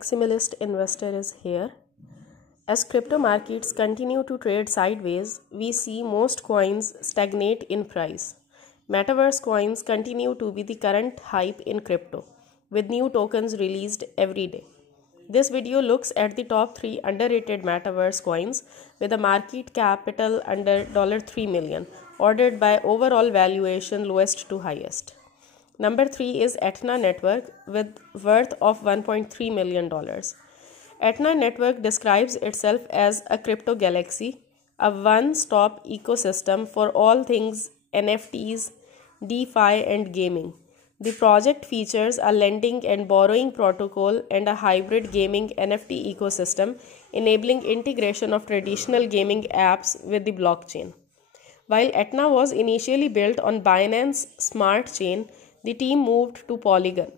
Maximalist Investor is here. As crypto markets continue to trade sideways, we see most coins stagnate in price. Metaverse coins continue to be the current hype in crypto, with new tokens released every day. This video looks at the top 3 underrated Metaverse coins with a market capital under $3 million, ordered by overall valuation lowest to highest. Number 3 is Etna Network with worth of $1.3 million. Etna Network describes itself as a crypto galaxy, a one-stop ecosystem for all things NFTs, DeFi and gaming. The project features a lending and borrowing protocol and a hybrid gaming NFT ecosystem, enabling integration of traditional gaming apps with the blockchain. While Etna was initially built on Binance Smart Chain, the team moved to Polygon.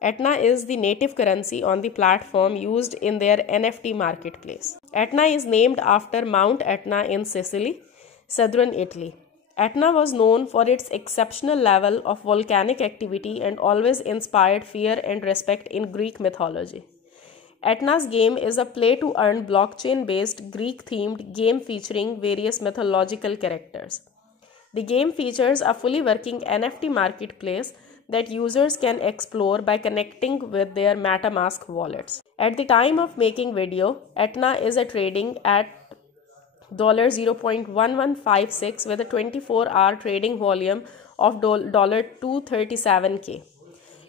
Etna is the native currency on the platform used in their NFT marketplace. Etna is named after Mount Etna in Sicily, southern Italy. Etna was known for its exceptional level of volcanic activity and always inspired fear and respect in Greek mythology. Etna's game is a play-to-earn blockchain-based Greek-themed game featuring various mythological characters. The game features a fully working NFT marketplace that users can explore by connecting with their MetaMask wallets. At the time of making video, Etna is trading at $0.1156 with a 24-hour trading volume of $237K.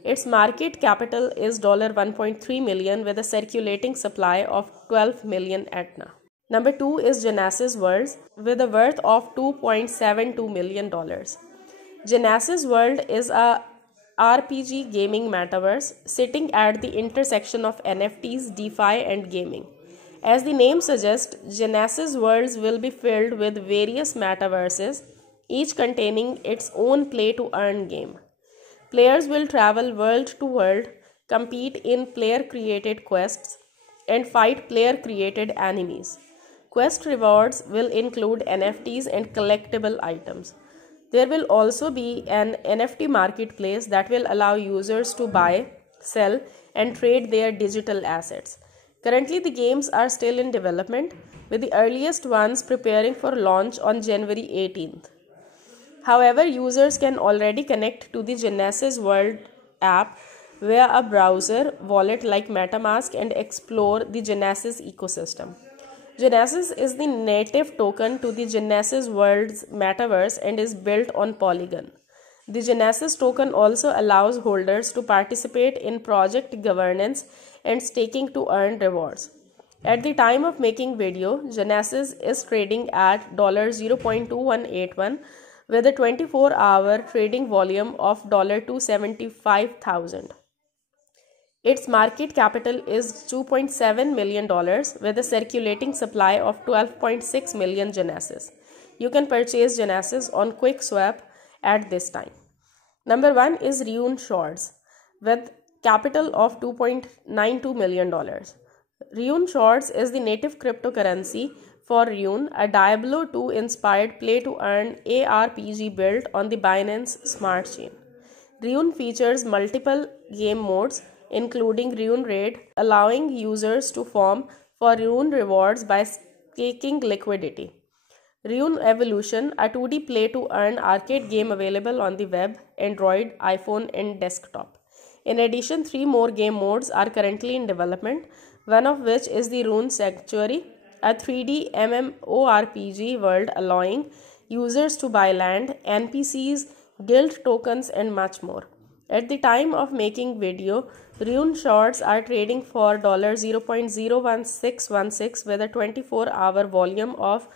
Its market capital is $1.3 million with a circulating supply of 12 million Etna. Number 2 is Genesis World with a worth of $2.72 million. Genesis World is a RPG gaming metaverse sitting at the intersection of NFTs, DeFi and gaming. As the name suggests, Genesis Worlds will be filled with various metaverses, each containing its own play-to-earn game. Players will travel world to world, compete in player-created quests, and fight player-created enemies. Quest rewards will include NFTs and collectible items. There will also be an NFT marketplace that will allow users to buy, sell, and trade their digital assets. Currently, the games are still in development, with the earliest ones preparing for launch on January 18th. However, users can already connect to the Genesis World app via a browser wallet like MetaMask and explore the Genesis ecosystem. Genesis is the native token to the Genesis World's metaverse and is built on Polygon. The Genesis token also allows holders to participate in project governance and staking to earn rewards. At the time of making video, Genesis is trading at $0.2181 with a 24-hour trading volume of $275,000. Its market capital is $2.7 million with a circulating supply of 12.6 million Genesis. You can purchase Genesis on QuickSwap at this time. Number 1 is Rune Shorts with capital of $2.92 million. Rune Shorts is the native cryptocurrency for Rune, a Diablo 2 inspired play-to-earn ARPG built on the Binance Smart Chain. Rune features multiple game modes, including Rune Raid, allowing users to farm for Rune rewards by staking liquidity. Rune Evolution, a 2D play-to-earn arcade game available on the web, Android, iPhone and desktop. In addition, 3 more game modes are currently in development, one of which is the Rune Sanctuary, a 3D MMORPG world allowing users to buy land, NPCs, guild tokens and much more. At the time of making video, Rune Shorts are trading for $0.01616 with a 24-hour volume of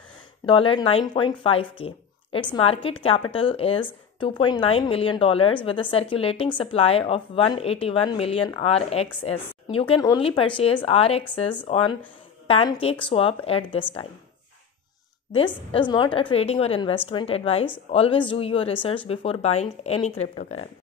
$9.5K. Its market capital is $2.9 million with a circulating supply of 181 million RXS. You can only purchase RXS on PancakeSwap at this time. This is not a trading or investment advice. Always do your research before buying any cryptocurrency.